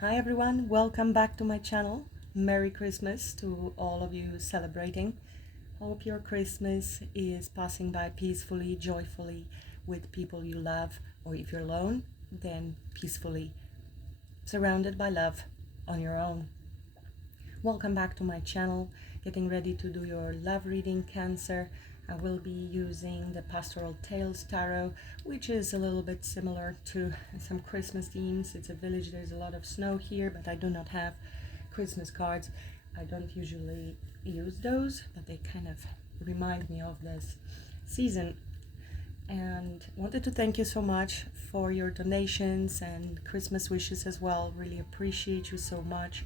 Hi everyone, welcome back to my channel. Merry Christmas to all of you celebrating. Hope your Christmas is passing by peacefully, joyfully with people you love, or if you're alone, then peacefully, surrounded by love on your own. Welcome back to my channel. Getting ready to do your love reading, Cancer. I will be using the Pastoral Tales Tarot, which is a little bit similar to some Christmas themes. It's a village, there's a lot of snow here, but I do not have Christmas cards. I don't usually use those, but they kind of remind me of this season. And wanted to thank you so much for your donations and Christmas wishes as well. Really appreciate you so much.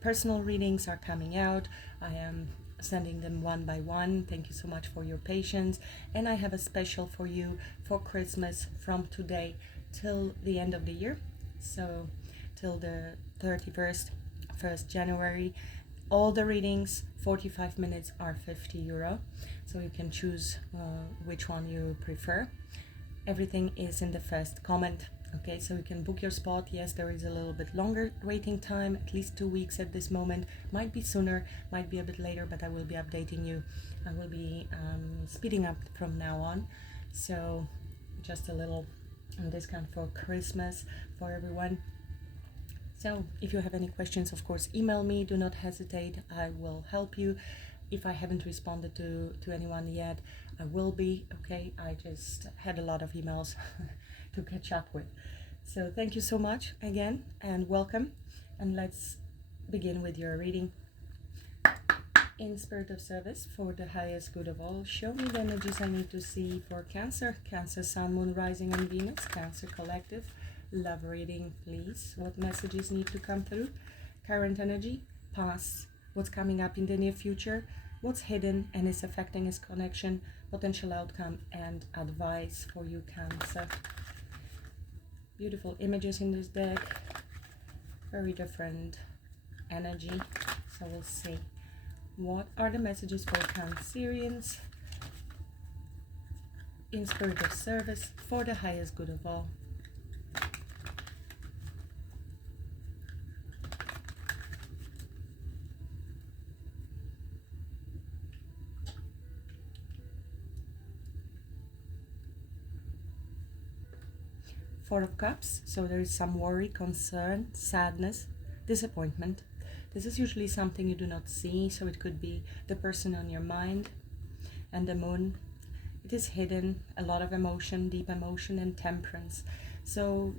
Personal readings are coming out. I am sending them one by one. Thank you so much for your patience. And I have a special for you for Christmas from today till the end of the year. So till the 31st, 1st January. All the readings, 45 minutes, are €50. So you can choose which one you prefer. Everything is in the first comment. Okay, so you can book your spot. Yes, there is a little bit longer waiting time, at least 2 weeks at this moment. Might be sooner, might be a bit later, but I will be updating you. I will be speeding up from now on. So just a little discount for Christmas for everyone. So if you have any questions, of course, email me. Do not hesitate. I will help you. If I haven't responded to anyone yet, I will be. Okay, I just had a lot of emails to catch up with. So thank you so much again and welcome. And let's begin with your reading. In spirit of service for the highest good of all, show me the energies I need to see for Cancer. Cancer, Sun, Moon, Rising and Venus. Cancer Collective. Love reading, please. What messages need to come through? Current energy, past, what's coming up in the near future, what's hidden and is affecting his connection, potential outcome and advice for you, Cancer. Beautiful images in this deck, very different energy. So we'll see. What are the messages for Cancerians in spirit of service for the highest good of all? Four of Cups, so there is some worry, concern, sadness, disappointment. This is usually something you do not see, so it could be the person on your mind. And the Moon, it is hidden, a lot of emotion, deep emotion and temperance. So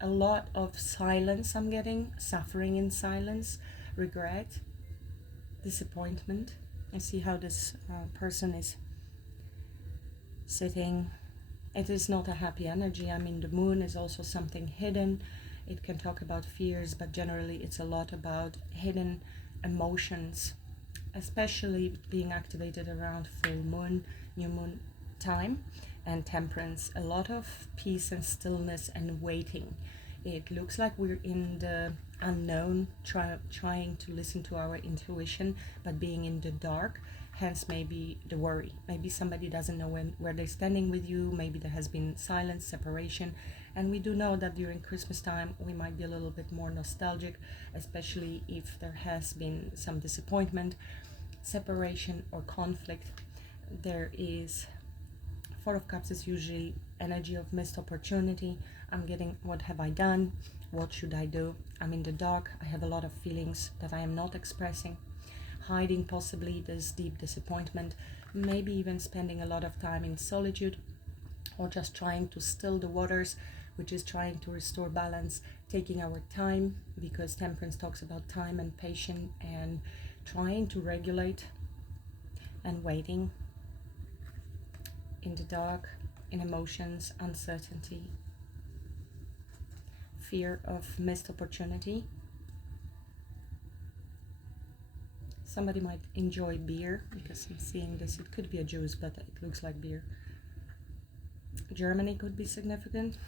a lot of silence I'm getting, suffering in silence, regret, disappointment. I see how this person is sitting. It is not a happy energy. I mean, the Moon is also something hidden. It can talk about fears, but generally it's a lot about hidden emotions, especially being activated around full moon, new moon time, and temperance. A lot of peace and stillness and waiting. It looks like we're in the unknown, trying to listen to our intuition, but being in the dark. Hence maybe the worry. Maybe somebody doesn't know where they're standing with you. Maybe there has been silence, separation. And we do know that during Christmas time we might be a little bit more nostalgic, especially if there has been some disappointment, separation or conflict. There is Four of Cups is usually energy of missed opportunity. I'm getting, what have I done? What should I do? I'm in the dark. I have a lot of feelings that I am not expressing. Hiding possibly this deep disappointment. Maybe even spending a lot of time in solitude, or just trying to still the waters, which is trying to restore balance, taking our time, because temperance talks about time and patience, and trying to regulate and waiting. In the dark, in emotions, uncertainty, fear of missed opportunity. Somebody might enjoy beer, because I'm seeing this. It could be a juice, but it looks like beer. Germany could be significant.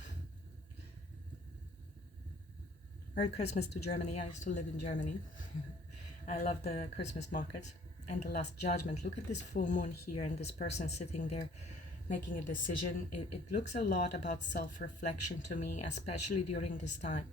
Merry Christmas to Germany. I used to live in Germany. I love the Christmas markets. And the Last Judgment. Look at this full moon here and this person sitting there making a decision. It looks a lot about self-reflection to me, especially during this time.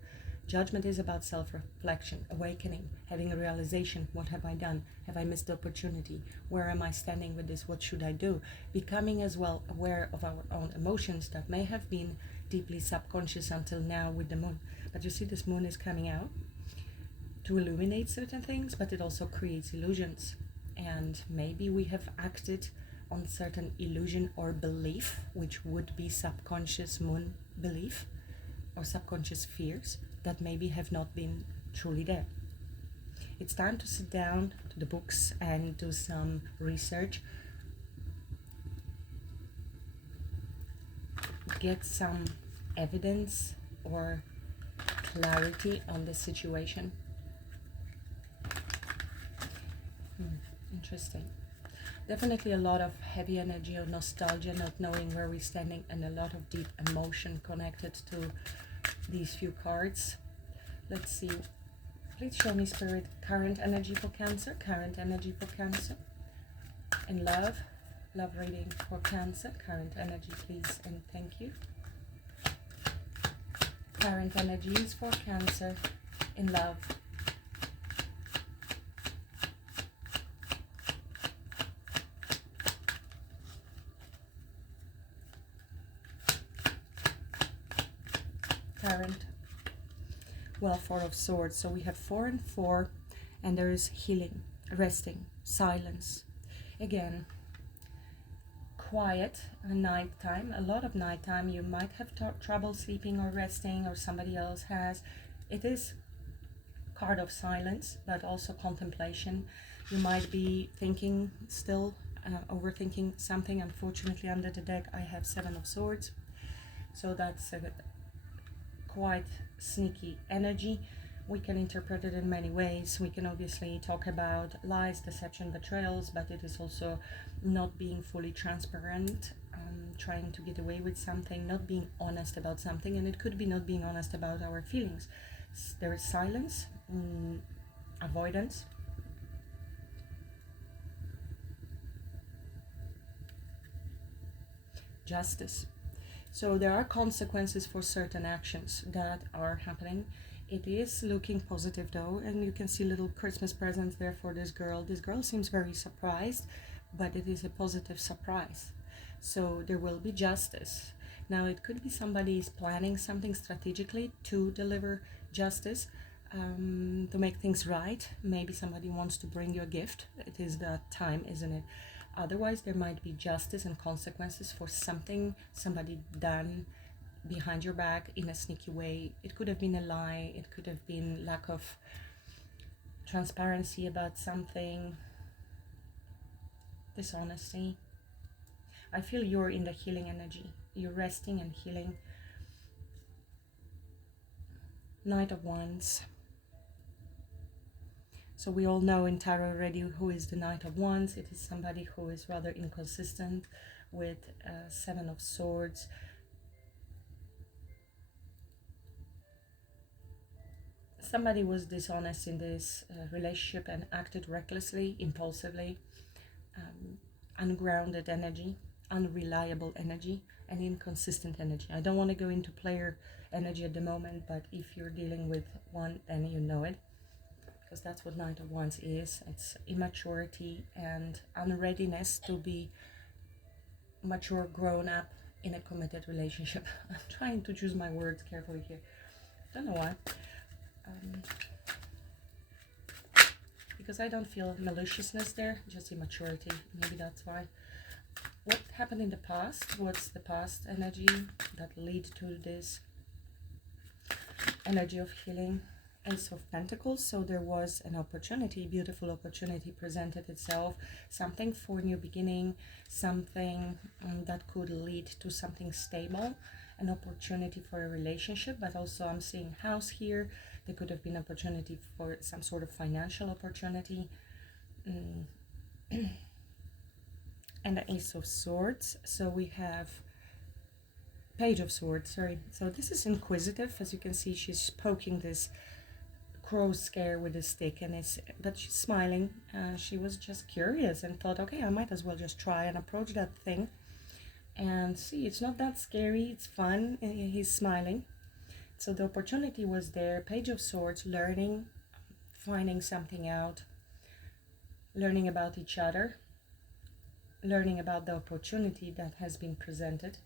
Judgment is about self-reflection, awakening, having a realization. What have I done? Have I missed the opportunity? Where am I standing with this? What should I do? Becoming as well aware of our own emotions that may have been deeply subconscious until now with the moon. But you see, this moon is coming out to illuminate certain things, but it also creates illusions. And maybe we have acted on certain illusion or belief, which would be subconscious moon belief or subconscious fears that maybe have not been truly there. It's time to sit down to the books and do some research, get some evidence or clarity on the situation. Interesting. Definitely a lot of heavy energy of nostalgia, not knowing where we're standing, and a lot of deep emotion connected to these few cards. Let's see. Please show me, Spirit, current energy for Cancer. Current energy for Cancer. In love. Love reading for Cancer. Current energy, please, and thank you. Current energies for Cancer in love. Current. Well, Four of Swords. So we have 4 and 4, and there is healing, resting, silence. Again, quiet, nighttime, a lot of nighttime. You might have trouble sleeping or resting, or somebody else has. It is card of silence, but also contemplation. You might be thinking still, overthinking something. Unfortunately, under the deck, I have 7 of Swords. So that's a quite sneaky energy. We can interpret it in many ways. We can obviously talk about lies, deception, betrayals, but it is also not being fully transparent, trying to get away with something, not being honest about something, and it could be not being honest about our feelings. There is silence, avoidance. Justice. So there are consequences for certain actions that are happening. It is looking positive though, and you can see little Christmas presents there for this girl. This girl seems very surprised, but it is a positive surprise. So there will be justice. Now it could be somebody is planning something strategically to deliver justice, to make things right. Maybe somebody wants to bring you a gift. It is that time, isn't it? Otherwise, there might be justice and consequences for something somebody done behind your back in a sneaky way. It could have been a lie. It could have been lack of transparency about something. Dishonesty. I feel you're in the healing energy. You're resting and healing. Knight of Wands. So we all know in tarot already who is the Knight of Wands. It is somebody who is rather inconsistent with 7 of Swords. Somebody was dishonest in this relationship and acted recklessly, impulsively, ungrounded energy, unreliable energy, and inconsistent energy. I don't want to go into player energy at the moment, but if you're dealing with one, then you know it. Because that's what Knight of Wands is. It's immaturity and unreadiness to be mature, grown up in a committed relationship. I'm trying to choose my words carefully here. Don't know why. Because I don't feel maliciousness there, just immaturity. Maybe that's why. What happened in the past? What's the past energy that lead to this energy of healing? Ace of Pentacles. So there was an opportunity, beautiful opportunity presented itself, something for new beginning, something that could lead to something stable, an opportunity for a relationship, but also I'm seeing house here. There could have been opportunity for some sort of financial opportunity. And the Ace of Swords. So we have Page of Swords, sorry. So this is inquisitive. As you can see, she's poking this crow scare with a stick, but she's smiling. She was just curious and thought, okay, I might as well just try and approach that thing and see. It's not that scary, it's fun. He's smiling. So the opportunity was there, Page of Swords, learning, finding something out, learning about each other, learning about the opportunity that has been presented.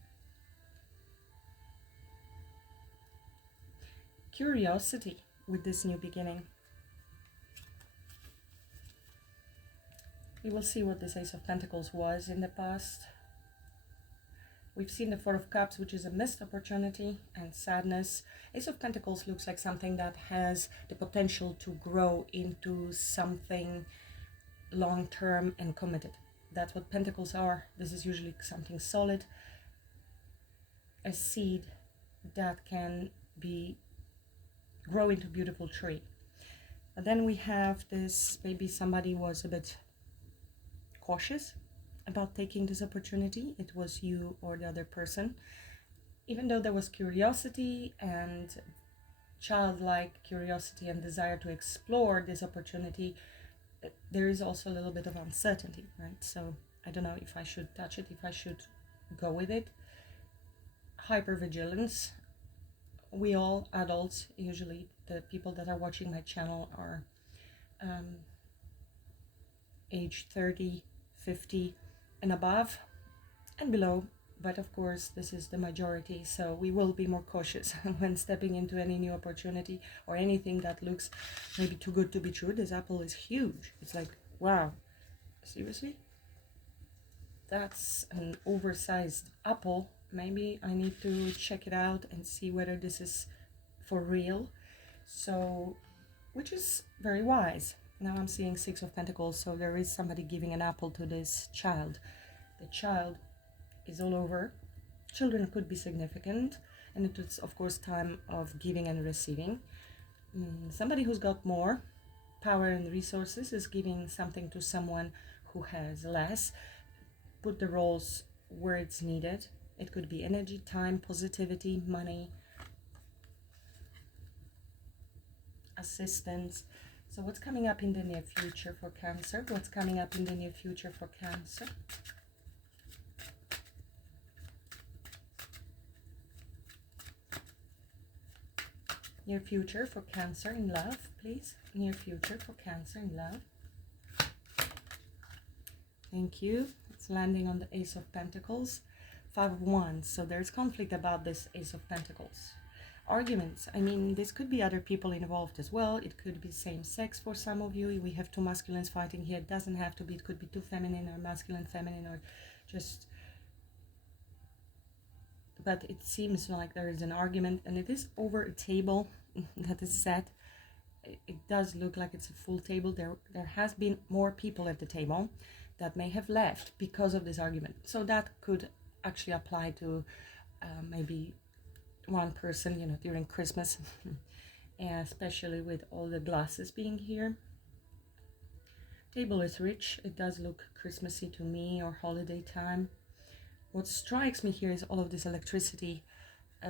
Curiosity with this new beginning. We will see what this Ace of Pentacles was in the past. We've seen the Four of Cups, which is a missed opportunity and sadness. Ace of Pentacles looks like something that has the potential to grow into something long-term and committed. That's what Pentacles are. This is usually something solid, a seed that can grow into a beautiful tree. But then we have this, maybe somebody was a bit cautious about taking this opportunity. It was you or the other person. Even though there was curiosity and childlike curiosity and desire to explore this opportunity, there is also a little bit of uncertainty, right? So I don't know if I should touch it, if I should go with it. Hypervigilance. We all adults, usually the people that are watching my channel are age 30, 50 and above and below, but of course this is the majority, so we will be more cautious when stepping into any new opportunity or anything that looks maybe too good to be true. This apple is huge. It's like, wow, seriously? That's an oversized apple. Maybe I need to check it out and see whether this is for real. So, which is very wise. Now I'm seeing Six of Pentacles, so there is somebody giving an apple to this child. The child is all over. Children could be significant, and it is of course time of giving and receiving. Somebody who's got more power and resources is giving something to someone who has less. Put the roles where it's needed. It could be energy, time, positivity, money, assistance. So what's coming up in the near future for Cancer? What's coming up in the near future for Cancer? Near future for Cancer in love, please. Near future for Cancer in love. Thank you. It's landing on the Ace of Pentacles. Five of Wands. So there's conflict about this Ace of Pentacles. Arguments. I mean, this could be other people involved as well. It could be same sex for some of you. We have two masculines fighting here. It doesn't have to be. It could be two feminine or masculine, feminine, or just... But it seems like there is an argument, and it is over a table that is set. It does look like it's a full table. There has been more people at the table that may have left because of this argument. So that could actually apply to maybe one person, you know, during Christmas, and especially with all the glasses being here. Table is rich. It does look Christmassy to me, or holiday time. What strikes me here is all of this electricity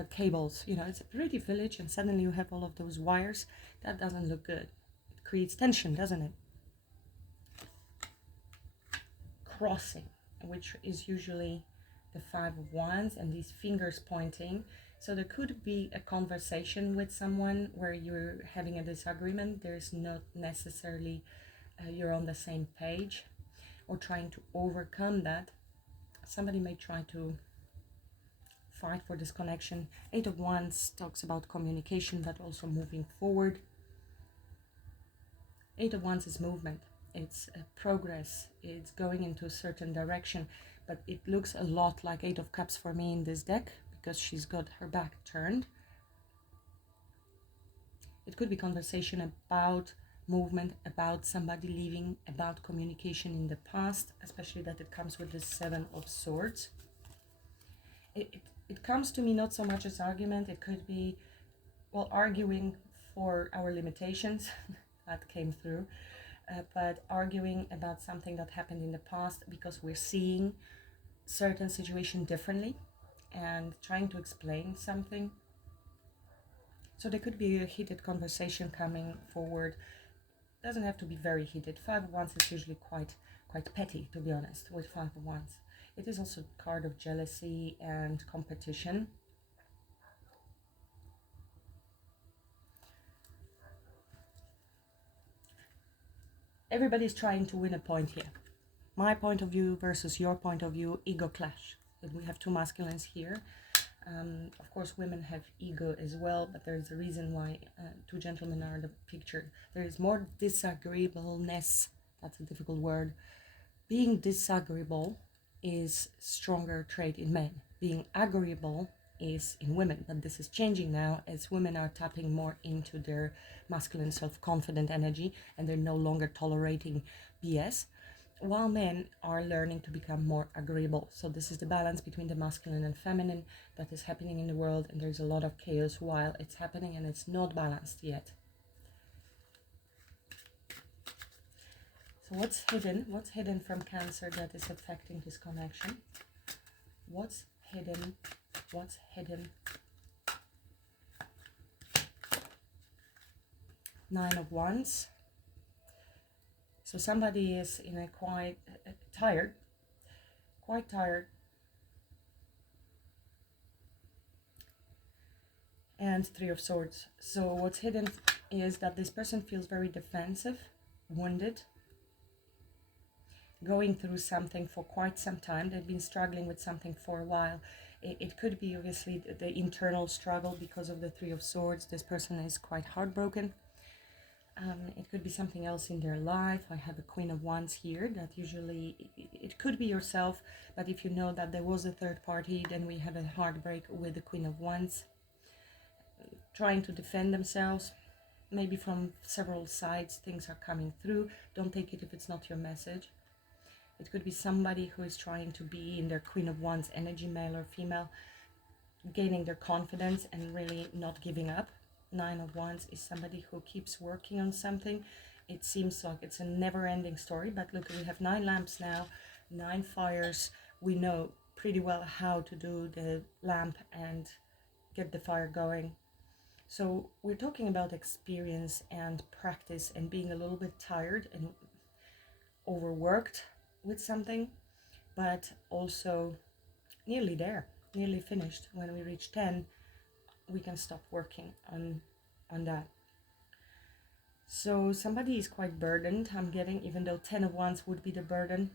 cables. You know, it's a pretty village, and suddenly you have all of those wires. That doesn't look good. It creates tension, doesn't it? Crossing, which is usually the Five of Wands, and these fingers pointing. So there could be a conversation with someone where you're having a disagreement. There's not necessarily you're on the same page, or trying to overcome that. Somebody may try to fight for this connection. Eight of Wands talks about communication, but also moving forward. Eight of Wands is movement. It's progress. It's going into a certain direction, but it looks a lot like Eight of Cups for me in this deck, because she's got her back turned. It could be conversation about movement, about somebody leaving, about communication in the past, especially that it comes with the Seven of Swords. It comes to me not so much as argument. It could be, well, arguing for our limitations that came through, but arguing about something that happened in the past because we're seeing certain situation differently and trying to explain something. So there could be a heated conversation coming forward. Doesn't have to be very heated. Five of Wands is usually quite petty, to be honest, with Five of Wands. It is also a card of jealousy and competition. everybody's trying to win a point here. My point of view versus your point of view, ego clash. We have two masculines here. Of course, women have ego as well, but there's a reason why two gentlemen are in the picture. There is more disagreeableness. That's a difficult word. Being disagreeable is stronger trait in men. Being agreeable is in women, but this is changing now as women are tapping more into their masculine self-confident energy and they're no longer tolerating BS, while men are learning to become more agreeable. So this is the balance between the masculine and feminine that is happening in the world, and there's a lot of chaos while it's happening and it's not balanced yet. So what's hidden? What's hidden from Cancer that is affecting this connection? What's hidden? What's hidden? 9 of Wands. So somebody is in a quite tired. And 3 of Swords. So what's hidden is that this person feels very defensive, wounded, going through something for quite some time. They've been struggling with something for a while. It could be obviously the internal struggle because of the 3 of Swords. This person is quite heartbroken. It could be something else in their life. I have a Queen of Wands here. That usually, it could be yourself, but if you know that there was a third party, then we have a heartbreak with the Queen of Wands. Trying to defend themselves, maybe from several sides, things are coming through. Don't take it if it's not your message. It could be somebody who is trying to be in their Queen of Wands energy, male or female, gaining their confidence and really not giving up. 9 of Wands is somebody who keeps working on something. It seems like it's a never-ending story, but look, we have 9 lamps now, 9 fires. We know pretty well how to do the lamp and get the fire going. So we're talking about experience and practice and being a little bit tired and overworked with something, but also nearly there, nearly finished. When we reach 10, we can stop working on that. So somebody is quite burdened, I'm getting, even though 10 of Wands would be the burden,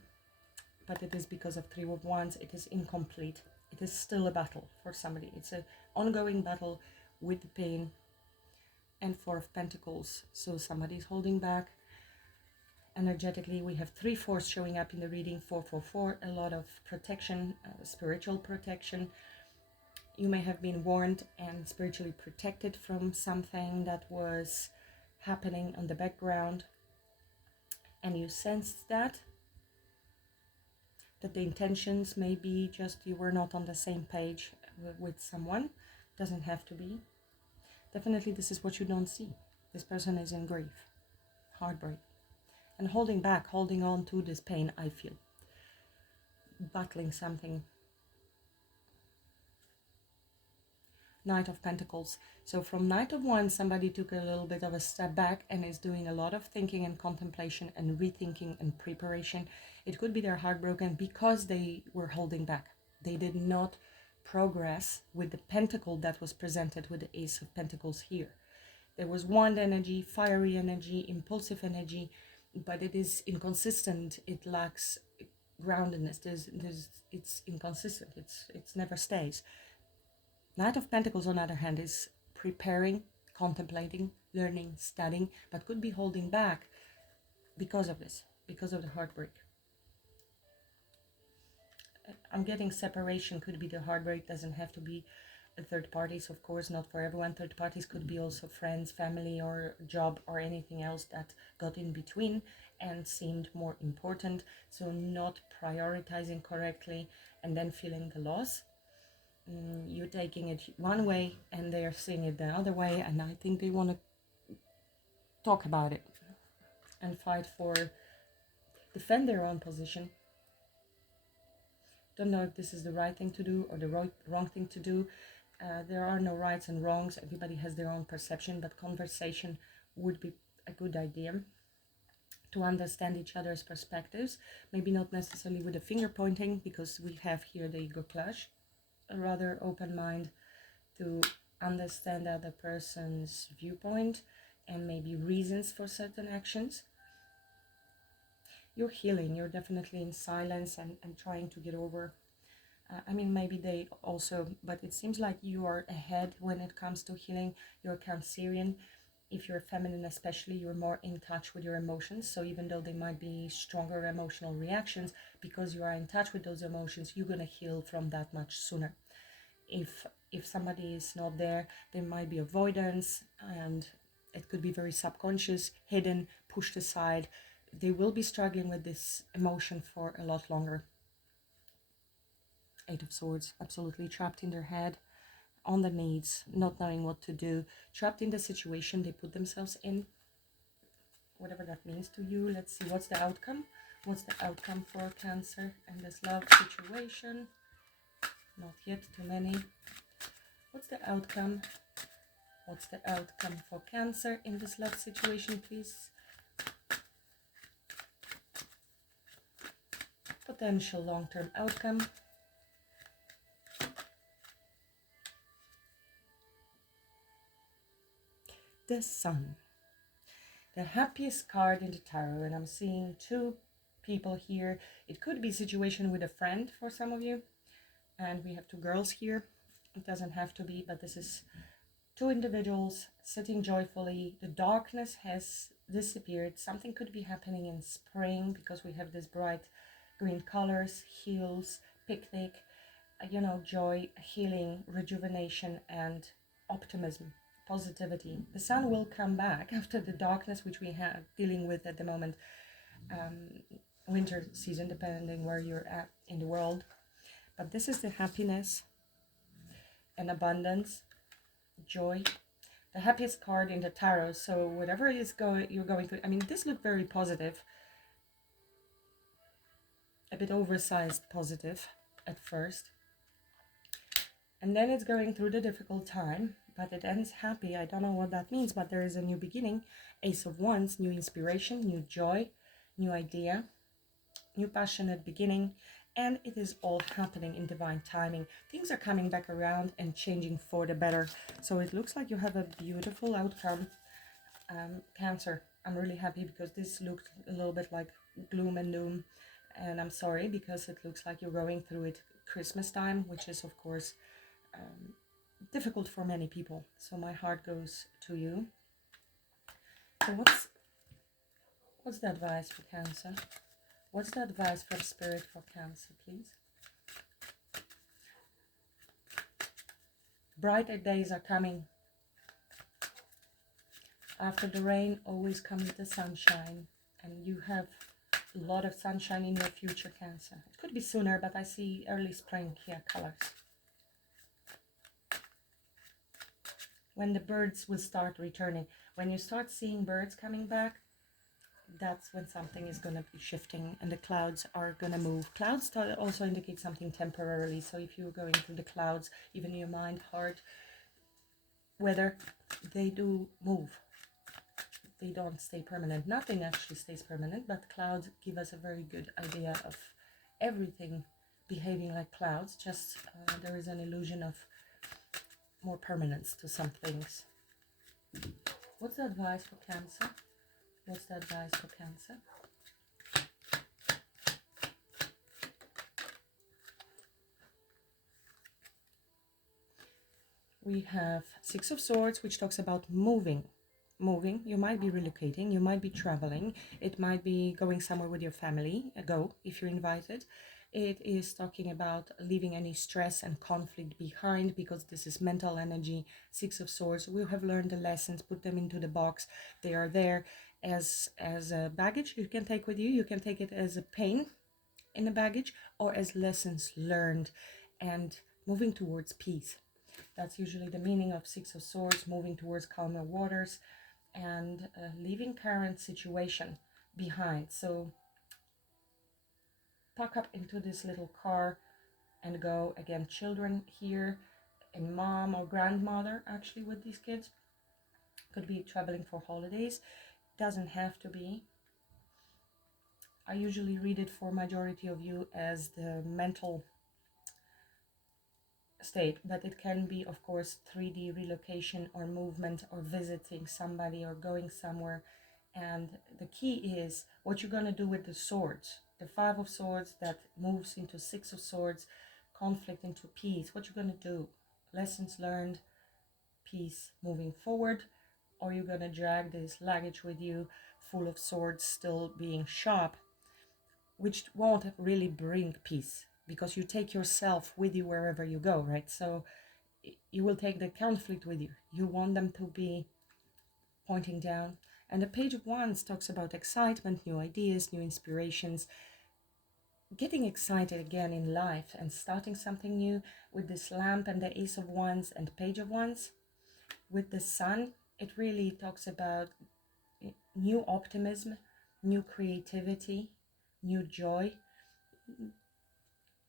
but it is because of 3 of Wands, it is incomplete. It is still a battle for somebody. It's an ongoing battle with the pain. And 4 of Pentacles, so somebody's holding back. Energetically, we have 3 4s showing up in the reading. 4 4 4, a lot of protection, spiritual protection. You may have been warned and spiritually protected from something that was happening on the background, and you sensed that the intentions may be just you were not on the same page with someone. Doesn't have to be. Definitely this is what you don't see. This person is in grief, heartbreak, and holding back, holding on to this pain, I feel. Battling something. Knight of Pentacles. So from Knight of Wands, somebody took a little bit of a step back and is doing a lot of thinking and contemplation and rethinking and preparation. It could be they're heartbroken because they were holding back. They did not progress with the pentacle that was presented with the Ace of Pentacles here. There was wand energy, fiery energy, impulsive energy, but it is inconsistent. It lacks groundedness. It's inconsistent. It's never stays. Knight of Pentacles, on the other hand, is preparing, contemplating, learning, studying, but could be holding back because of this, because of the heartbreak. I'm getting separation, could be the heartbreak, doesn't have to be a third parties, of course, not for everyone. Third parties could be also friends, family, or job, or anything else that got in between and seemed more important. So not prioritizing correctly and then feeling the loss. You're taking it one way and they're seeing it the other way, and I think they want to talk about it and fight for, defend their own position. Don't know if this is the right thing to do or the wrong thing to do. There are no rights and wrongs. Everybody has their own perception, but conversation would be a good idea to understand each other's perspectives. Maybe not necessarily with the finger pointing, because we have here the ego clash. A rather open mind to understand the other person's viewpoint and maybe reasons for certain actions. you're healing. You're definitely in silence and trying to get over. I mean, maybe they also, but it seems like you are ahead when it comes to healing. You're Cancerian. If you're feminine especially, you're more in touch with your emotions. So even though they might be stronger emotional reactions, because you are in touch with those emotions, you're going to heal from that much sooner. If somebody is not there, there might be avoidance, and it could be very subconscious, hidden, pushed aside. They will be struggling with this emotion for a lot longer. Eight of Swords, absolutely trapped in their head, on their knees, not knowing what to do, trapped in the situation they put themselves in, whatever that means to you. Let's see, what's the outcome? What's the outcome for Cancer in this love situation? Not yet, too many. What's the outcome? What's the outcome for Cancer in this love situation, please? Potential long-term outcome. The Sun. The happiest card in the tarot, and I'm seeing two people here. It could be a situation with a friend for some of you, and we have two girls here. It doesn't have to be, but this is two individuals sitting joyfully. The darkness has disappeared. Something could be happening in spring because we have this bright green colors, heels, picnic, joy, healing, rejuvenation, and optimism, positivity. The sun will come back after the darkness which we have dealing with at the moment, winter season, depending where you're at in the world. But this is the happiness and abundance, joy, the happiest card in the tarot. So whatever is you're going through, I mean, this looked very positive, a bit oversized positive at first, and then it's going through the difficult time, but it ends happy. I don't know what that means, but there is a new beginning. Ace of Wands, new inspiration, new joy, new idea, new passionate beginning, and it is all happening in divine timing. Things are coming back around and changing for the better. So it looks like you have a beautiful outcome, Cancer. I'm really happy because this looked a little bit like gloom and doom, and I'm sorry because it looks like you're going through it Christmas time, which is of course difficult for many people. So my heart goes to you. So what's the advice for Cancer? What's the advice from Spirit for Cancer, please? Brighter days are coming. After the rain always comes the sunshine, and you have a lot of sunshine in your future, Cancer. It could be sooner, but I see early spring here colors. When the birds will start returning, when you start seeing birds coming back, that's when something is going to be shifting and the clouds are going to move. Clouds also indicate something temporarily. So if you're going through the clouds, even your mind, heart, weather, they do move. They don't stay permanent. Nothing actually stays permanent, but clouds give us a very good idea of everything behaving like clouds. Just there is an illusion of more permanence to some things. What's the advice for Cancer? What's the advice for Cancer? We have Six of Swords, which talks about moving. You might be relocating, you might be traveling, it might be going somewhere with your family. Go if you're invited. It is talking about leaving any stress and conflict behind, because this is mental energy. Six of Swords, we have learned the lessons, put them into the box. They are there as a baggage you can take with you. You can take it as a pain in a baggage, or as lessons learned and moving towards peace. That's usually the meaning of Six of Swords, moving towards calmer waters and leaving current situation behind. So pack up into this little car and go. Again, children here, and mom or grandmother actually with these kids. Could be traveling for holidays, doesn't have to be. I usually read it for majority of you as the mental state, but it can be of course 3D relocation or movement or visiting somebody or going somewhere And the key is what you're going to do with the swords. The Five of Swords that moves into Six of Swords, conflict into peace. What you're going to do. Lessons learned, peace moving forward. Or you're going to drag this luggage with you full of swords still being sharp, which won't really bring peace because you take yourself with you wherever you go, right? So you will take the conflict with you. You want them to be pointing down. And the Page of Wands talks about excitement, new ideas, new inspirations, getting excited again in life and starting something new with this lamp and the Ace of Wands and Page of Wands. With the Sun, it really talks about new optimism, new creativity, new joy,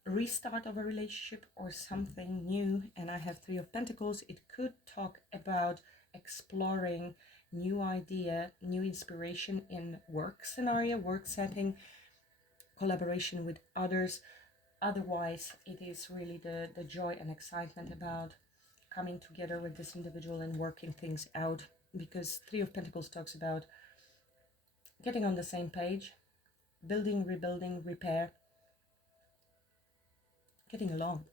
restart of a relationship or something new. And I have Three of Pentacles. It could talk about exploring new idea, new inspiration in work scenario, work setting, collaboration with others. Otherwise, it is really the joy and excitement about coming together with this individual and working things out, because Three of Pentacles talks about getting on the same page, building, rebuilding, repair, getting along.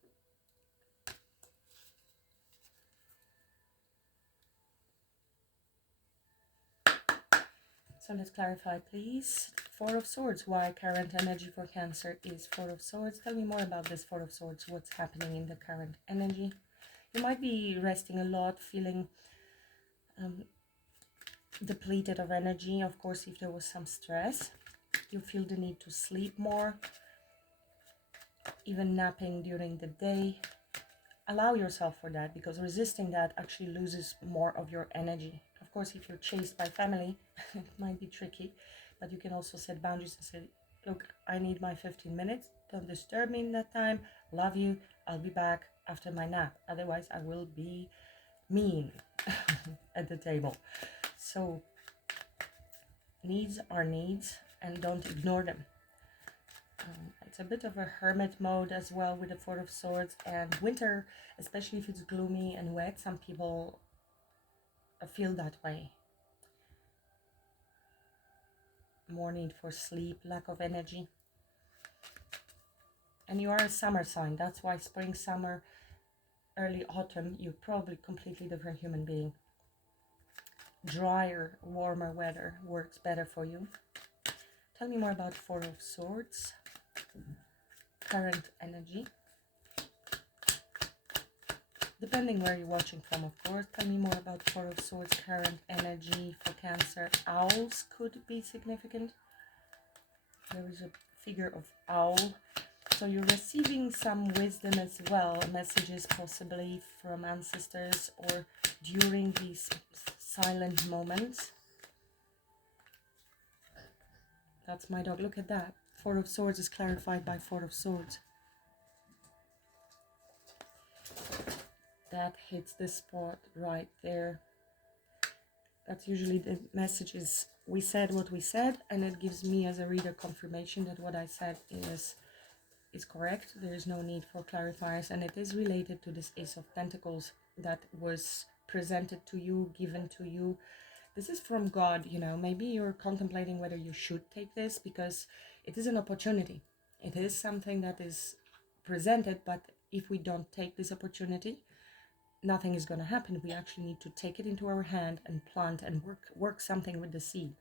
So let's clarify, please. Four of Swords. Why current energy for Cancer is Four of Swords. Tell me more about this Four of Swords. What's happening in the current energy? You might be resting a lot, feeling depleted of energy. Of course, if there was some stress, you feel the need to sleep more, even napping during the day. Allow yourself for that, because resisting that actually loses more of your energy. Of course, if you're chased by family, it might be tricky, but you can also set boundaries and say, look, I need my 15 minutes. Don't disturb me in that time. Love you. I'll be back after my nap. Otherwise, I will be mean at the table. So needs are needs, and don't ignore them. It's a bit of a hermit mode as well with the Four of Swords, and winter, especially if it's gloomy and wet, some people feel that way. More need for sleep, lack of energy. And you are a summer sign. That's why spring, summer, early autumn, you're probably a completely different human being. Drier, warmer weather works better for you. Tell me more about Four of Swords. Current energy. Depending where you're watching from, of course. Tell me more about Four of Swords, current energy for Cancer. Owls could be significant. There is a figure of owl. So you're receiving some wisdom as well, messages possibly from ancestors or during these silent moments. That's my dog. Look at that. Four of Swords is clarified by Four of Swords. That hits the spot right there. That's usually the messages. We said what we said, and it gives me as a reader confirmation that what I said is correct. There is no need for clarifiers, and it is related to this Ace of Pentacles that was presented to you, given to you. This is from God, you know. Maybe you're contemplating whether you should take this, because it is an opportunity. It is something that is presented, but if we don't take this opportunity, nothing is going to happen. We actually need to take it into our hand and plant and work something with the seed.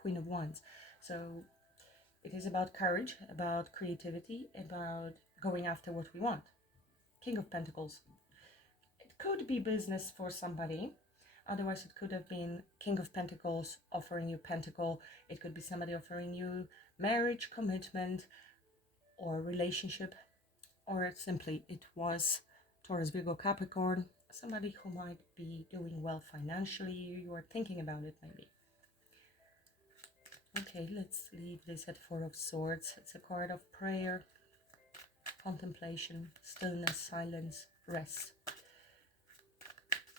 Queen of Wands. So it is about courage, about creativity, about going after what we want. King of Pentacles. It could be business for somebody. Otherwise, it could have been King of Pentacles offering you pentacle. It could be somebody offering you marriage, commitment, or relationship. Or simply it was Taurus, Virgo, Capricorn. Somebody who might be doing well financially. You are thinking about it maybe. Okay, let's leave this at Four of Swords. It's a card of prayer, contemplation, stillness, silence, rest.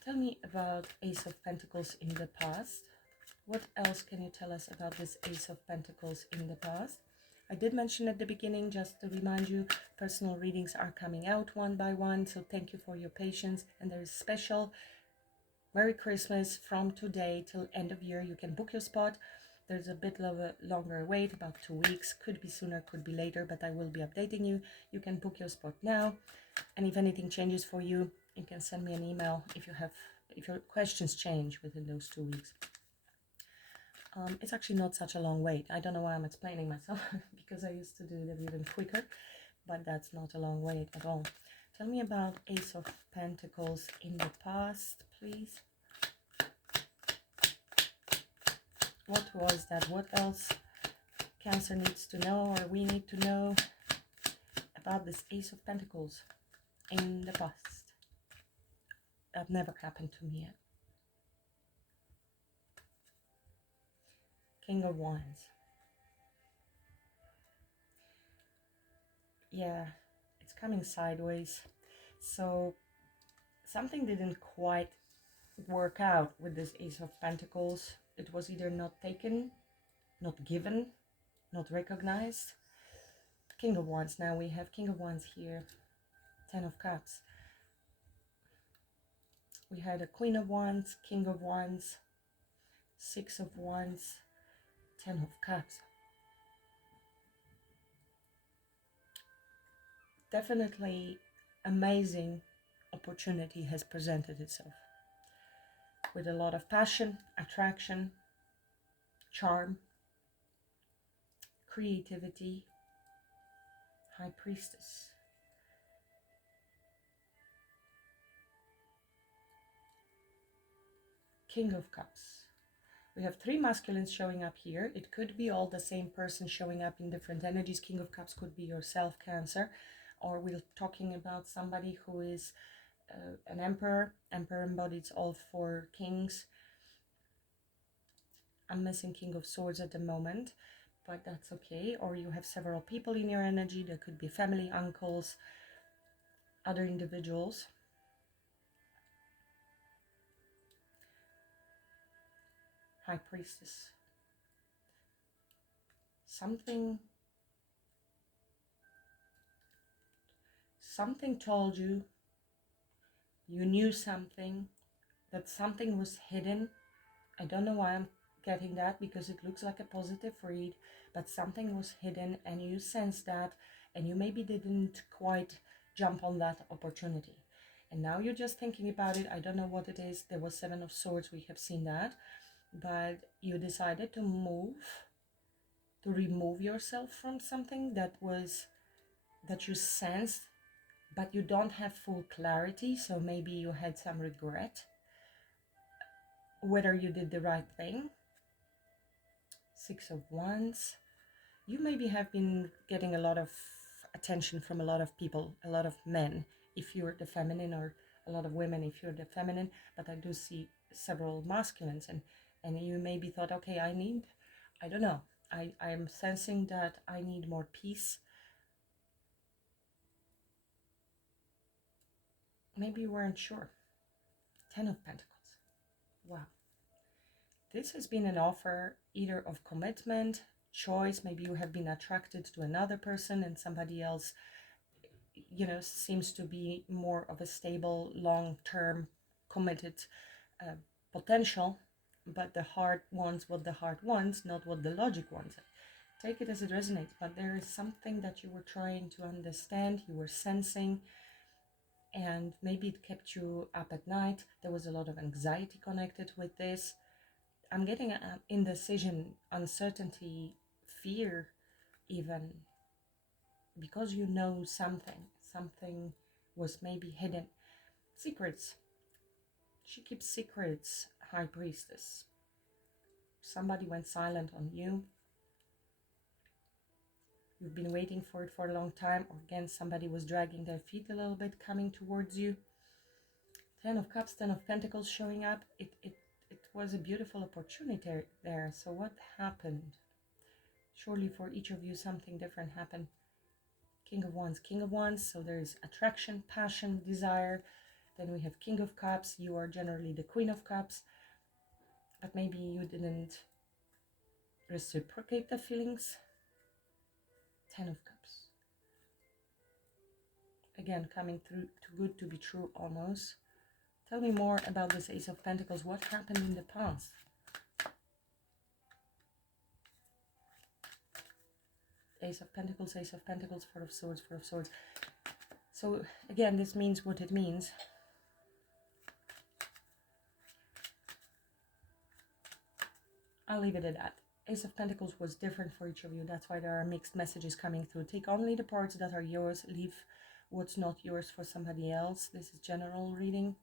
Tell me about Ace of Pentacles in the past. What else can you tell us about this Ace of Pentacles in the past? I did mention at the beginning, just to remind you, personal readings are coming out one by one, so thank you for your patience. And there is special Merry Christmas from today till end of year. You can book your spot. There's a bit of a longer wait, about 2 weeks. Could be sooner, could be later, but I will be updating you. You can book your spot now. And if anything changes for you, you can send me an email if your questions change within those 2 weeks. It's actually not such a long wait. I don't know why I'm explaining myself because I used to do them even quicker, but that's not a long wait at all. Tell me about Ace of Pentacles in the past, please. What was that? What else Cancer needs to know, or we need to know about this Ace of Pentacles in the past? That never happened to me yet. King of Wands. Yeah, it's coming sideways. So something didn't quite work out with this Ace of Pentacles. It was either not taken, not given, not recognized. King of Wands. Now we have King of Wands here. 10 of Cups. We had a Queen of Wands, King of Wands, 6 of Wands, 10 of Cups. Definitely amazing opportunity has presented itself with a lot of passion, attraction, charm, creativity. High Priestess. King of Cups. We have 3 masculines showing up here. It could be all the same person showing up in different energies. King of Cups could be yourself, Cancer, or we're talking about somebody who is an emperor. Emperor embodies all 4 kings. I'm missing King of Swords at the moment, but that's okay. Or you have several people in your energy. There could be family, uncles, other individuals. High Priestess. Something told you, you knew something, that something was hidden. I don't know why I'm getting that, because it looks like a positive read, but something was hidden and you sensed that, and you maybe didn't quite jump on that opportunity. And now you're just thinking about it. I don't know what it is. There was 7 of Swords. We have seen that. But you decided to remove yourself from something that you sensed, but you don't have full clarity. So maybe you had some regret whether you did the right thing. 6 of Wands. You maybe have been getting a lot of attention from a lot of people, a lot of men if you're the feminine, or a lot of women if you're the feminine, but I do see several masculines, and you maybe thought, okay, I don't know, I'm sensing that I need more peace. Maybe you weren't sure. 10 of Pentacles. Wow. This has been an offer either of commitment, choice. Maybe you have been attracted to another person and somebody else, seems to be more of a stable, long-term, committed potential, but the heart wants what the heart wants, not what the logic wants. Take it as it resonates, but there is something that you were trying to understand, you were sensing, and maybe it kept you up at night. There was a lot of anxiety connected with this. I'm getting indecision, uncertainty, fear, even, because you know something was maybe hidden. Secrets. She keeps secrets, High Priestess. Somebody went silent on you. You've been waiting for it for a long time, or again, somebody was dragging their feet a little bit, coming towards you. 10 of Cups, 10 of Pentacles showing up. It was a beautiful opportunity there. So what happened? Surely for each of you something different happened. King of Wands, King of Wands. So there's attraction, passion, desire. Then we have King of Cups. You are generally the Queen of Cups, but maybe you didn't reciprocate the feelings. 10 of Cups. Again, coming through too good to be true almost. Tell me more about this Ace of Pentacles. What happened in the past? Ace of Pentacles, Four of Swords, Four of Swords. So again, this means what it means. I'll leave it at that. Ace of Pentacles was different for each of you. That's why there are mixed messages coming through. Take only the parts that are yours. Leave what's not yours for somebody else. This is general reading.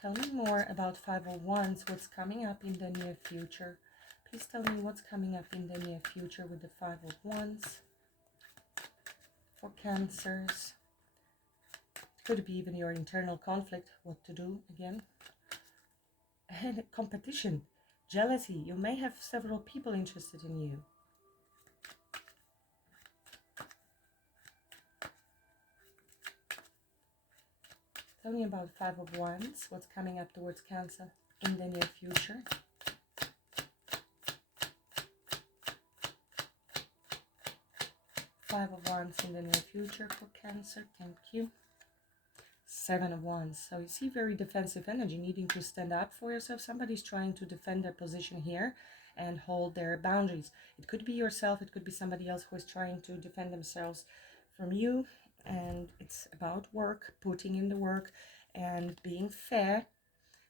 Tell me more about Five of Wands. What's coming up in the near future? Please tell me what's coming up in the near future with the Five of Wands. For Cancers. It could be even your internal conflict. What to do again. And competition. Jealousy. You may have several people interested in you. Tell me about Five of Wands. What's coming up towards Cancer in the near future? Five of Wands in the near future for Cancer. Thank you. Seven of Wands. So you see very defensive energy, needing to stand up for yourself. Somebody's trying to defend their position here and hold their boundaries. It could be yourself. It could be somebody else who is trying to defend themselves from you. And it's about work, putting in the work and being fair.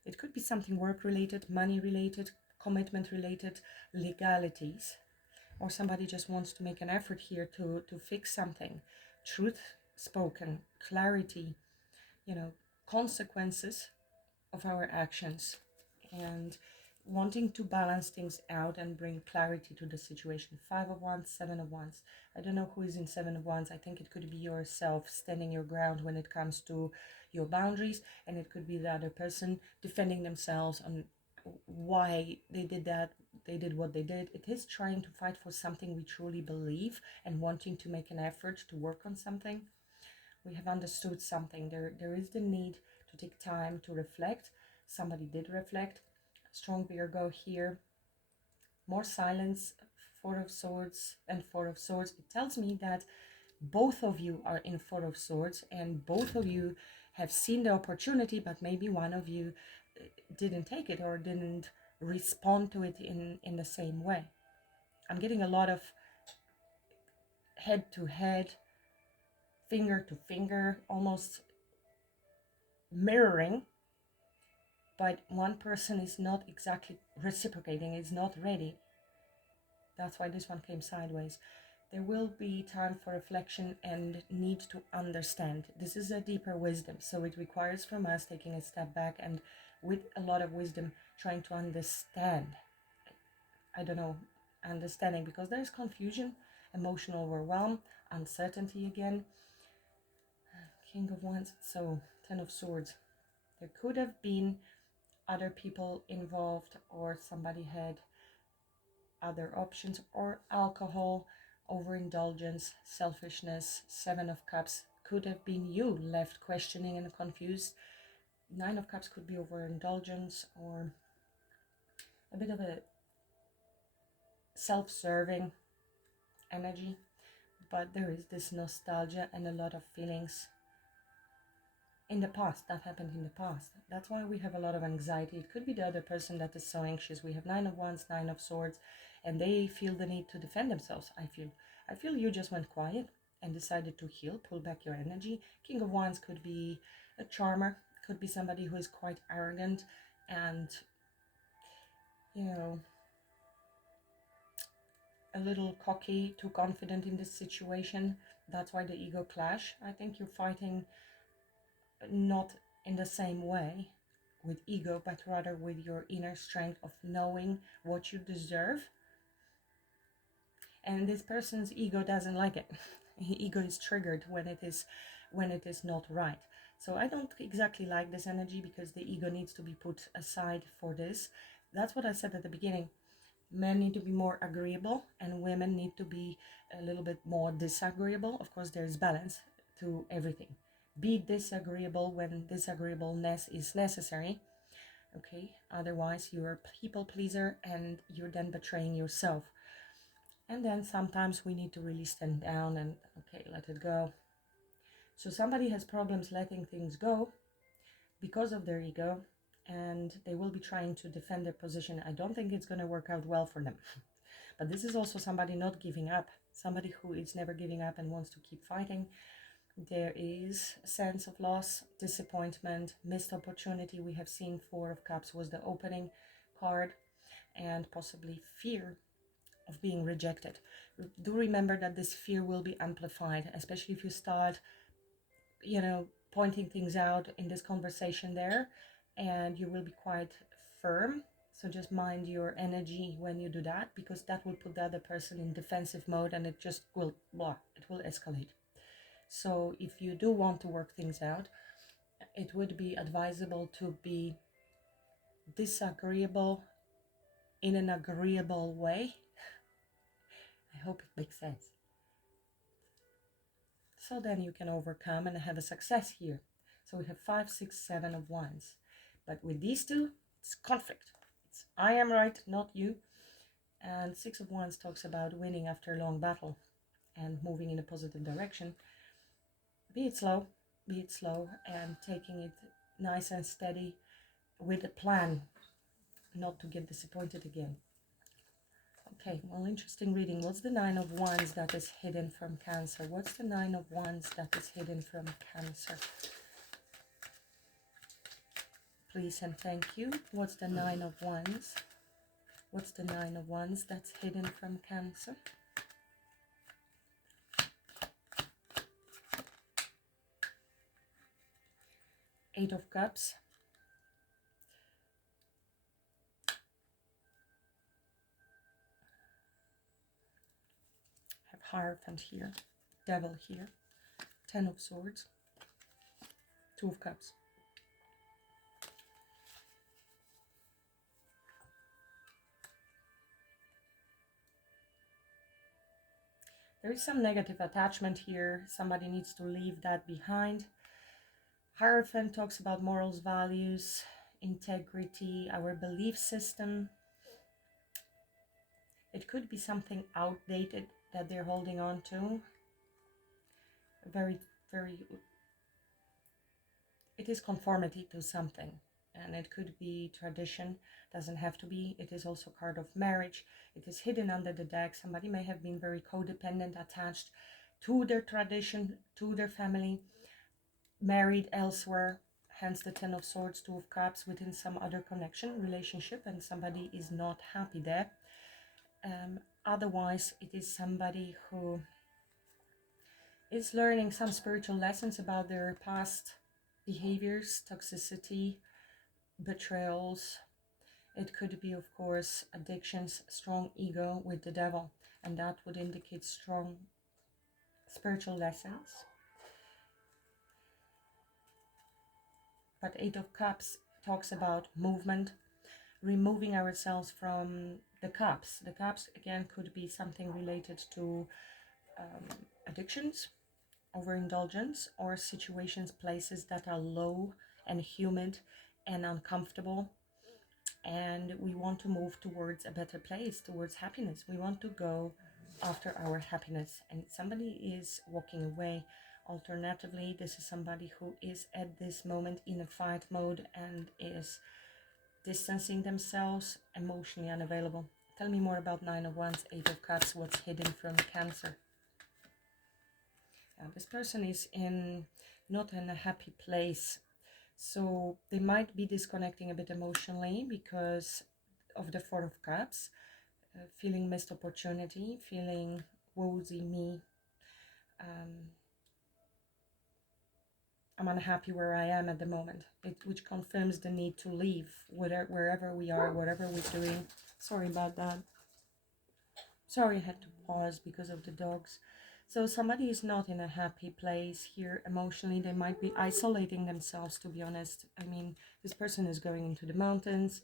It could be something work related, money related, commitment related, legalities. Or somebody just wants to make an effort here to fix something. Truth spoken, clarity, you know, consequences of our actions, and wanting to balance things out and bring clarity to the situation. Five of Wands, Seven of Wands. I don't know who is in Seven of Wands. I think it could be yourself standing your ground when it comes to your boundaries, and it could be the other person defending themselves on why they did that, they did what they did. It is trying to fight for something we truly believe and wanting to make an effort to work on something. We have understood something. There is the need to take time to reflect. Somebody did reflect. Strong Virgo here. More silence. Four of Swords and Four of Swords. It tells me that both of you are in Four of Swords and both of you have seen the opportunity, but maybe one of you didn't take it or didn't respond to it in the same way. I'm getting a lot of head to head, finger to finger, almost mirroring, but one person is not exactly reciprocating, is not ready. That's why this one came sideways. There will be time for reflection and need to understand. This is a deeper wisdom, so it requires from us taking a step back and with a lot of wisdom trying to understand. I don't know, understanding, because there's confusion, emotional overwhelm, uncertainty again. King of Wands, so Ten of Swords. There could have been other people involved, or somebody had other options, or alcohol, overindulgence, selfishness. Seven of Cups could have been you left questioning and confused. Nine of Cups could be overindulgence or a bit of a self-serving energy, but there is this nostalgia and a lot of feelings in the past. That happened in the past. That's why we have a lot of anxiety. It could be the other person that is so anxious. We have Nine of Wands, Nine of Swords, and they feel the need to defend themselves. I feel you just went quiet and decided to heal, pull back your energy. King of Wands could be a charmer, could be somebody who is quite arrogant and, you know, a little cocky, too confident in this situation. That's why the ego clash. I think you're fighting not in the same way with ego, but rather with your inner strength of knowing what you deserve. And this person's ego doesn't like it. Ego is triggered when it is not right. So I don't exactly like this energy, because the ego needs to be put aside for this. That's what I said at the beginning. Men need to be more agreeable and women need to be a little bit more disagreeable. Of course, there's balance to everything. Be disagreeable when disagreeableness is necessary. Okay, otherwise you're a people pleaser and you're then betraying yourself. And then sometimes we need to really stand down and, okay, let it go. So somebody has problems letting things go because of their ego. and they will be trying to defend their position. I don't think it's going to work out well for them. But this is also somebody not giving up, somebody who is never giving up and wants to keep fighting. There is a sense of loss, disappointment, missed opportunity. We have seen Four of Cups was the opening card, and possibly fear of being rejected. Do remember that this fear will be amplified, especially if you start, pointing things out in this conversation there, and you will be quite firm. So just mind your energy when you do that, because that will put the other person in defensive mode, and it just will, it will escalate. So if you do want to work things out, it would be advisable to be disagreeable in an agreeable way. I hope it makes sense. So then you can overcome and have a success here. So we have 5, 6, 7 of Wands. But with these two, it's conflict. It's I am right, not you. And 6 of Wands talks about winning after a long battle and moving in a positive direction. Be it slow, and taking it nice and steady with a plan, not to get disappointed again. Okay, well, interesting reading. What's the 9 of Wands that is hidden from Cancer? What's the 9 of Wands that is hidden from Cancer? Please and thank you. What's the 9 of Wands? What's the 9 of Wands that's hidden from Cancer? Eight of Cups. Have Hierophant here. Devil here. 10 of Swords. 2 of Cups. There is some negative attachment here. Somebody needs to leave that behind. Hierophant talks about morals, values, integrity, our belief system. It could be something outdated that they're holding on to. Very, it is conformity to something. And it could be tradition, doesn't have to be. It is also a card of marriage. It is hidden under the deck. Somebody may have been very codependent, attached to their tradition, to their family, married elsewhere, hence the 10 of Swords, 2 of Cups, within some other connection, relationship, and somebody is not happy there. Otherwise, it is somebody who is learning some spiritual lessons about their past behaviors, toxicity, betrayals. It could be, of course, addictions, strong ego with the devil, and that would indicate strong spiritual lessons. But 8 of Cups talks about movement, removing ourselves from the cups. The cups, again, could be something related to addictions, overindulgence, or situations, places that are low and humid and uncomfortable. And we want to move towards a better place, towards happiness. We want to go after our happiness, and somebody is walking away. Alternatively, this is somebody who is at this moment in a fight mode and is distancing themselves, emotionally unavailable. Tell me more about 9 of Wands, 8 of Cups, what's hidden from Cancer. This person is not in a happy place. So they might be disconnecting a bit emotionally because of the 4 of Cups, feeling missed opportunity, feeling woesy me. I'm unhappy where I am at the moment, which confirms the need to leave wherever we are, whatever we're doing. Sorry about that. Sorry, I had to pause because of the dogs. So somebody is not in a happy place here emotionally. They might be isolating themselves, to be honest. I mean, this person is going into the mountains.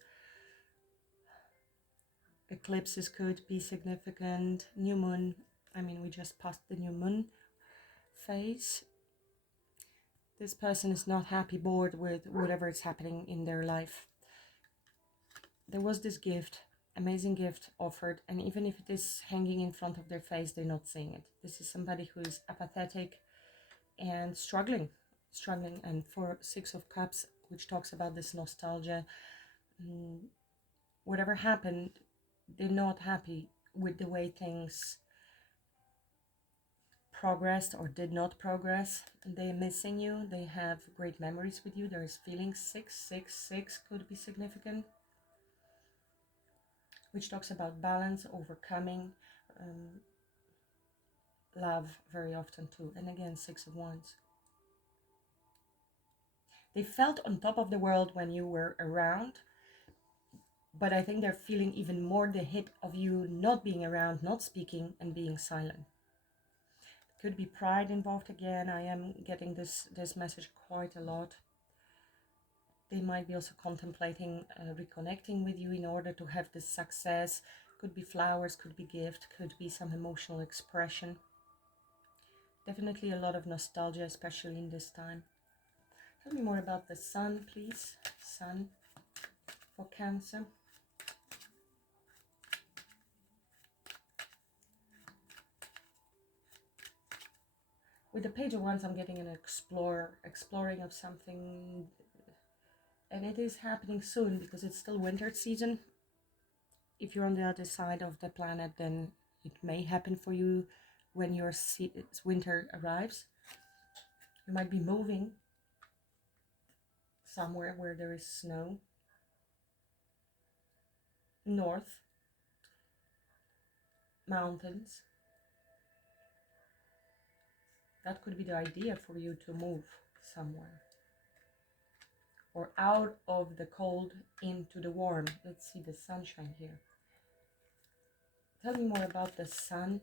Eclipses could be significant. New moon. I mean, we just passed the new moon phase. This person is not happy, bored with whatever is happening in their life. There was this gift, amazing gift offered, and even if it is hanging in front of their face, they're not seeing it. This is somebody who is apathetic and struggling. And for 6 of Cups, which talks about this nostalgia. Whatever happened, they're not happy with the way things progressed or did not progress. They're missing you. They have great memories with you. There's feelings. 666 could be significant, which talks about balance, overcoming, love very often too. And again, 6 of Wands. They felt on top of the world when you were around, but I think they're feeling even more the hit of you not being around, not speaking, and being silent. Could be pride involved again. I am getting this message quite a lot. They might be also contemplating reconnecting with you in order to have this success. Could be flowers, could be gift, could be some emotional expression. Definitely a lot of nostalgia, especially in this time. Tell me more about the sun, please. Sun for Cancer. With the Page of Wands, I'm getting an exploring of something, and it is happening soon because it's still winter season. If you're on the other side of the planet, then it may happen for you when your winter arrives. You might be moving somewhere where there is snow, north, mountains. That could be the idea for you to move somewhere, or out of the cold into the warm. Let's see the sunshine here. Tell me more about the sun.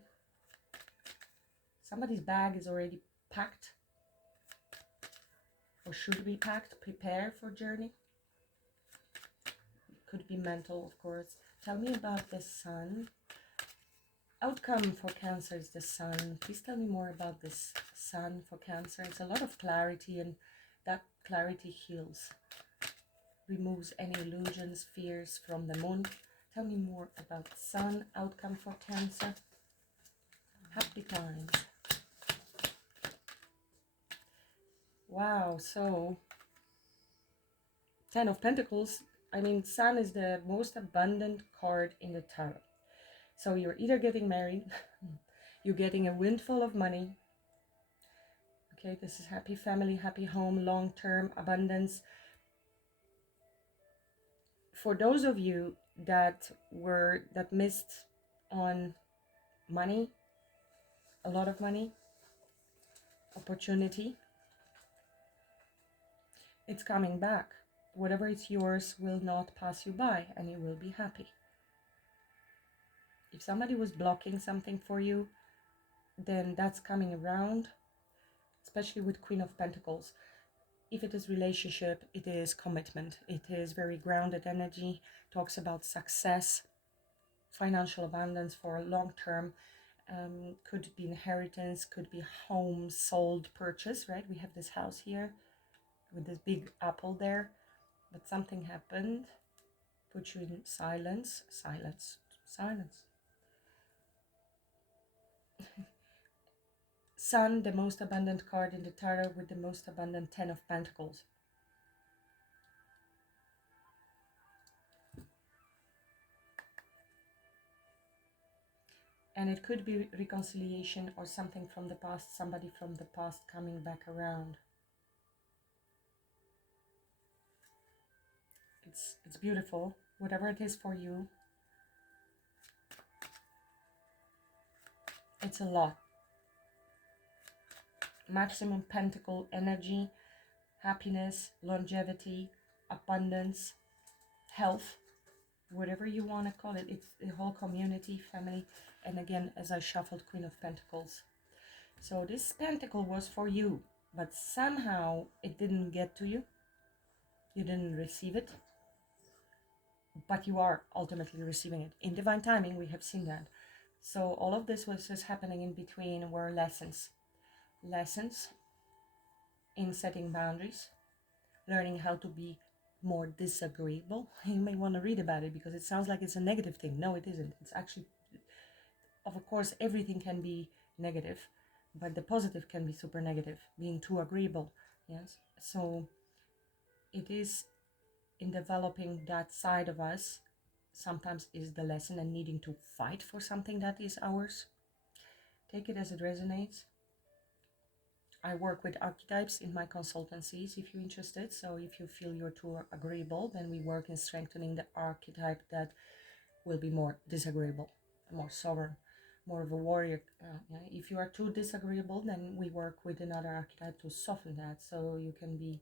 Somebody's bag is already packed, or should be packed. Prepare for journey. Could be mental, of course. Tell me about the sun. Outcome for Cancer is the sun. Please tell me more about this sun for Cancer. It's a lot of clarity, and that clarity heals, removes any illusions, fears from the moon. Tell me more about sun. Outcome for Cancer. Happy times. Wow, so 10 of Pentacles. I mean, sun is the most abundant card in the tarot. So you're either getting married, you're getting a windfall of money. Okay, this is happy family, happy home, long-term abundance. For those of you that missed on money, a lot of money, opportunity, it's coming back. Whatever is yours will not pass you by, and you will be happy. If somebody was blocking something for you, then that's coming around, especially with Queen of Pentacles. If it is relationship, it is commitment. It is very grounded energy, talks about success, financial abundance for a long term. Could be inheritance, could be home sold, purchase, right? We have this house here with this big apple there, but something happened, put you in silence. Sun, the most abundant card in the tarot, with the most abundant 10 of Pentacles. And it could be reconciliation or something from the past, somebody from the past coming back around. It's beautiful, whatever it is for you. It's a lot. Maximum Pentacle energy, happiness, longevity, abundance, health, whatever you want to call it. It's the whole community, family. And again, as I shuffled, Queen of Pentacles. So this pentacle was for you, but somehow it didn't get to you. You didn't receive it, but you are ultimately receiving it. In divine timing, we have seen that. So all of this was just happening in between were lessons. Lessons in setting boundaries, learning how to be more disagreeable. You may want to read about it because it sounds like it's a negative thing. No, it isn't. It's actually, of course, everything can be negative, but the positive can be super negative, being too agreeable. Yes. So it is in developing that side of us, sometimes is the lesson, and needing to fight for something that is ours. Take it as it resonates. I work with archetypes in my consultancies if you're interested. So if you feel you're too agreeable, then we work in strengthening the archetype that will be more disagreeable, more sovereign, more of a warrior. If you are too disagreeable, then we work with another archetype to soften that, so you can be,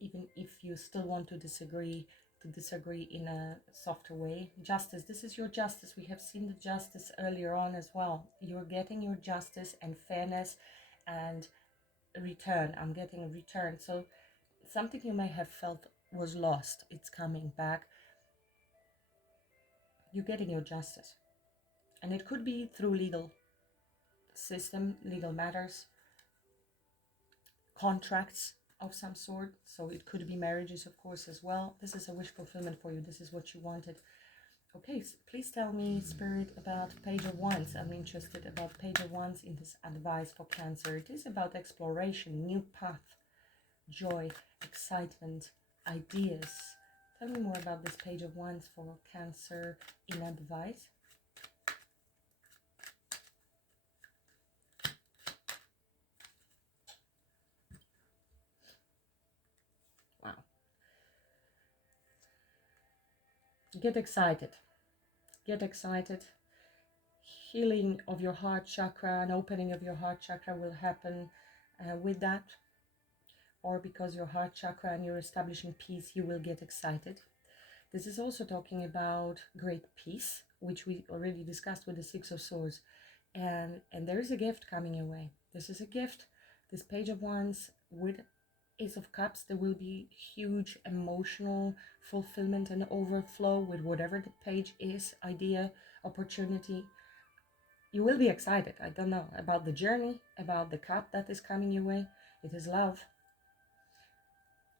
even if you still want to disagree in a softer way. Justice, this is your justice. We have seen the justice earlier on as well. You're getting your justice and fairness and return. I'm getting a return. So something you may have felt was lost, it's coming back. You're getting your justice, and it could be through legal system, legal matters, contracts of some sort. So it could be marriages, of course, as well. This is a wish fulfillment for you. This is what you wanted. Okay, so please tell me, Spirit, about Page of Wands. I'm interested about Page of Wands in this advice for Cancer. It is about exploration, new path, joy, excitement, ideas. Tell me more about this Page of Wands for Cancer in advice. Wow. Get excited. Get excited. Healing of your heart chakra, an opening of your heart chakra will happen with that. Or because your heart chakra and you're establishing peace, you will get excited. This is also talking about great peace, which we already discussed with the Six of Swords. And there is a gift coming your way. This is a gift. This Page of Wands with Ace of Cups, there will be huge emotional fulfillment and overflow with whatever the page is, idea, opportunity. You will be excited, I don't know, about the journey, about the cup that is coming your way. It is love.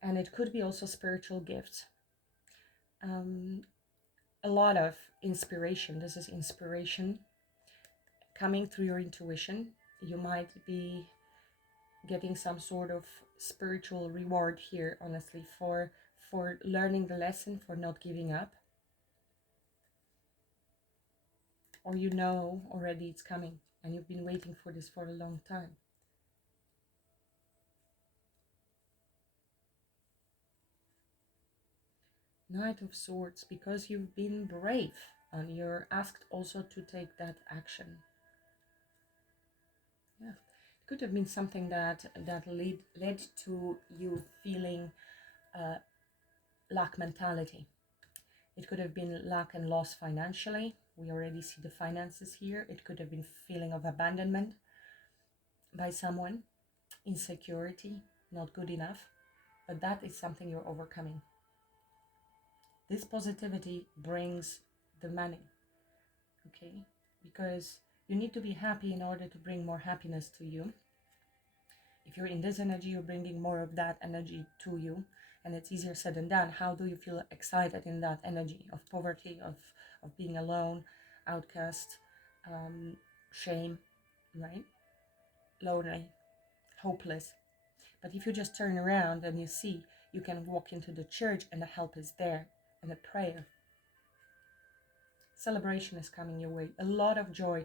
And it could be also spiritual gifts. A lot of inspiration. This is inspiration coming through your intuition. You might be getting some sort of spiritual reward here, honestly, for learning the lesson, for not giving up. Or you know already it's coming and you've been waiting for this for a long time. Knight of Swords, because you've been brave and you're asked also to take that action. Yeah, it could have been something that led to you feeling lack mentality. It could have been lack and loss financially. We already see the finances here. It could have been feeling of abandonment by someone, insecurity, not good enough, but that is something you're overcoming. This positivity brings the money, okay? Because you need to be happy in order to bring more happiness to you. If you're in this energy, you're bringing more of that energy to you, and it's easier said than done. How do you feel excited in that energy of poverty, of being alone, outcast, shame, right? Lonely, hopeless. But if you just turn around and you see, you can walk into the church and the help is there, and a prayer. Celebration is coming your way. A lot of joy.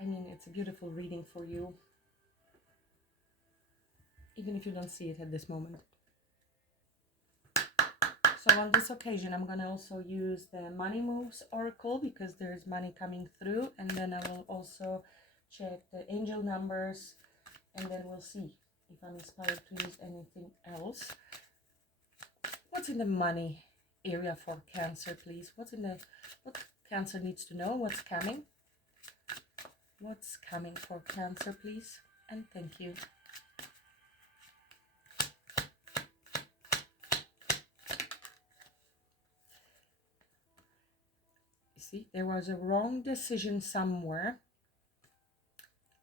I mean, it's a beautiful reading for you, even if you don't see it at this moment. So on this occasion, I'm going to also use the Money Moves Oracle because there's money coming through. And then I will also check the angel numbers, and then we'll see if I'm inspired to use anything else. What's in the money area for Cancer, please? What Cancer needs to know? What's coming? What's coming for Cancer, please? And thank you. You see, there was a wrong decision somewhere.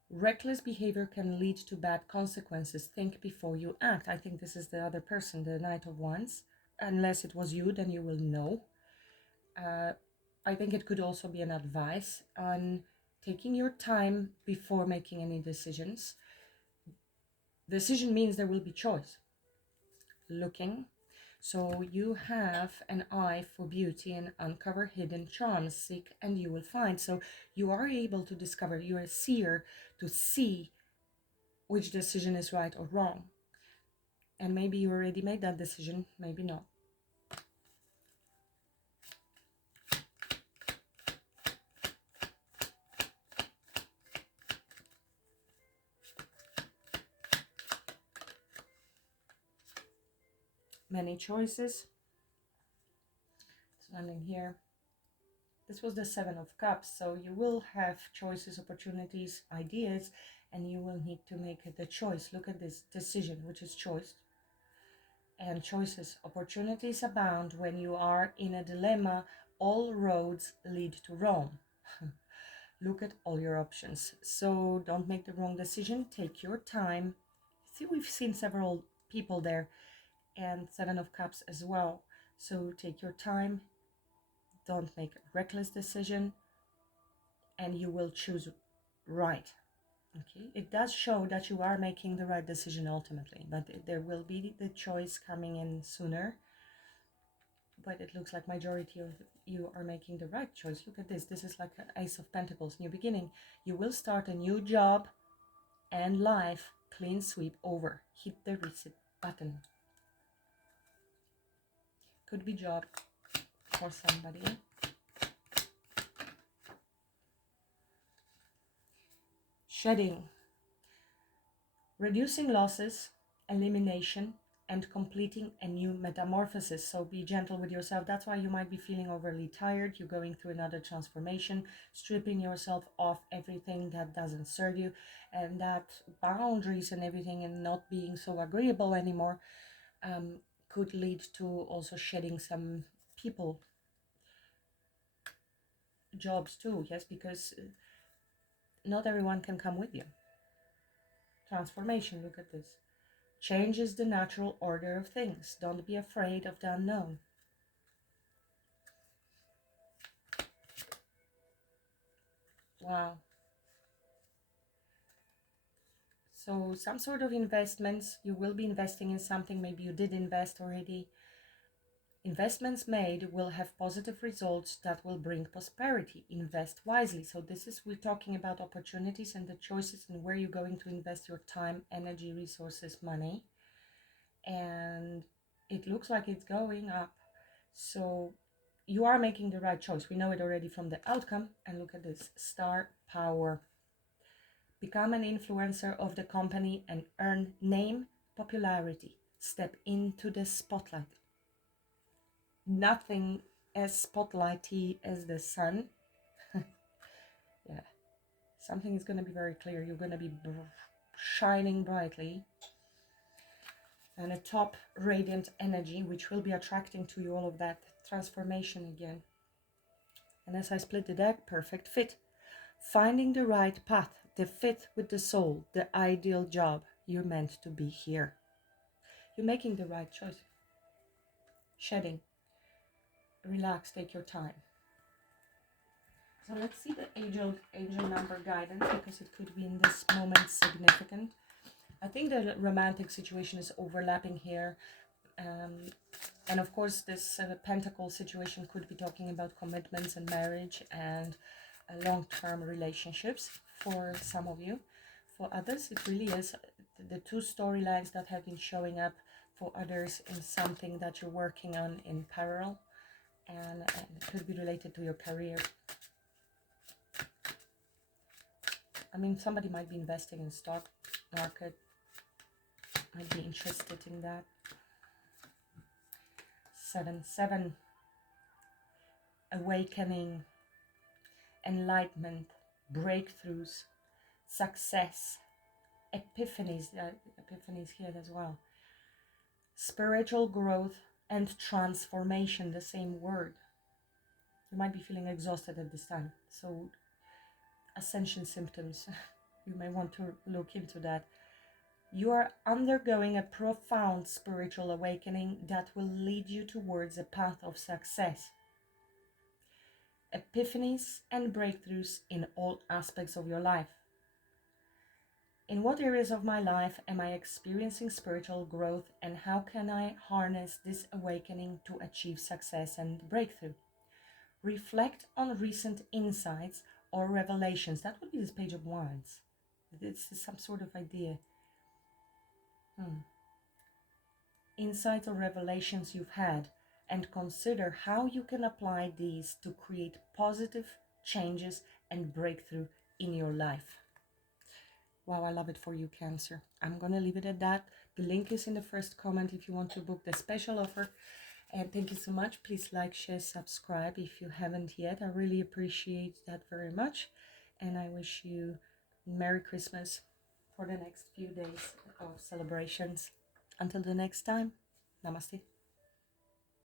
Reckless behavior can lead to bad consequences. Think before you act. I think this is the other person, the Knight of Wands. Unless it was you, then you will know. I think it could also be an advice on taking your time before making any decisions. Decision means there will be choice. Looking. So you have an eye for beauty and uncover hidden charms, seek and you will find. So you are able to discover, you're a seer to see which decision is right or wrong. And maybe you already made that decision, maybe not. Many choices. Standing here. This was the Seven of Cups, so you will have choices, opportunities, ideas, and you will need to make the choice. Look at this decision, which is choice. And choices, opportunities abound when you are in a dilemma. All roads lead to Rome. Look at all your options. So don't make the wrong decision. Take your time. See, we've seen several people there, and Seven of Cups as well. So take your time. Don't make a reckless decision, and you will choose right. Okay, it does show that you are making the right decision ultimately, but there will be the choice coming in sooner. But it looks like majority of you are making the right choice. Look at this. This is like an Ace of Pentacles, new beginning. You will start a new job and life, clean sweep over. Hit the reset button. Could be job for somebody. Shedding. Reducing losses, elimination, and completing a new metamorphosis. So be gentle with yourself. That's why you might be feeling overly tired. You're going through another transformation, stripping yourself off everything that doesn't serve you, and that boundaries and everything, and not being so agreeable anymore, could lead to also shedding some people, jobs too. Yes, because not everyone can come with you. Transformation, look at this. Change is the natural order of things. Don't be afraid of the unknown. Wow. So some sort of investments, you will be investing in something, maybe you did invest already. Investments made will have positive results that will bring prosperity. Invest wisely. So this is, we're talking about opportunities and the choices and where you're going to invest your time, energy, resources, money. And it looks like it's going up. So you are making the right choice. We know it already from the outcome. And look at this, star power. Become an influencer of the company and earn name, popularity. Step into the spotlight. Nothing as spotlighty as the sun. Yeah, something is going to be very clear. You're going to be shining brightly. And a top radiant energy, which will be attracting to you all of that transformation again. And as I split the deck, perfect fit. Finding the right path, the fit with the soul, the ideal job. You're meant to be here. You're making the right choice. Shedding. Relax, take your time. So let's see the angel number guidance, because it could be in this moment significant. I think the romantic situation is overlapping here. And of course, this pentacle situation could be talking about commitments and marriage and long-term relationships for some of you. For others, it really is the two storylines that have been showing up. For others, in something that you're working on in parallel, and it could be related to your career. I mean, somebody might be investing in stock market, might be interested in that. 7-7, awakening, enlightenment, breakthroughs, success, epiphanies here as well. Spiritual growth and transformation, the same word. You might be feeling exhausted at this time, so ascension symptoms, you may want to look into that. You are undergoing a profound spiritual awakening that will lead you towards a path of success. Epiphanies and breakthroughs in all aspects of your life. In what areas of my life am I experiencing spiritual growth, and how can I harness this awakening to achieve success and breakthrough? Reflect on recent insights or revelations. That would be this Page of Wands. This is some sort of idea. Insights or revelations you've had, and consider how you can apply these to create positive changes and breakthrough in your life. Wow, I love it for you, Cancer. I'm going to leave it at that. The link is in the first comment if you want to book the special offer. And thank you so much. Please like, share, subscribe if you haven't yet. I really appreciate that very much. And I wish you Merry Christmas for the next few days of celebrations. Until the next time, namaste.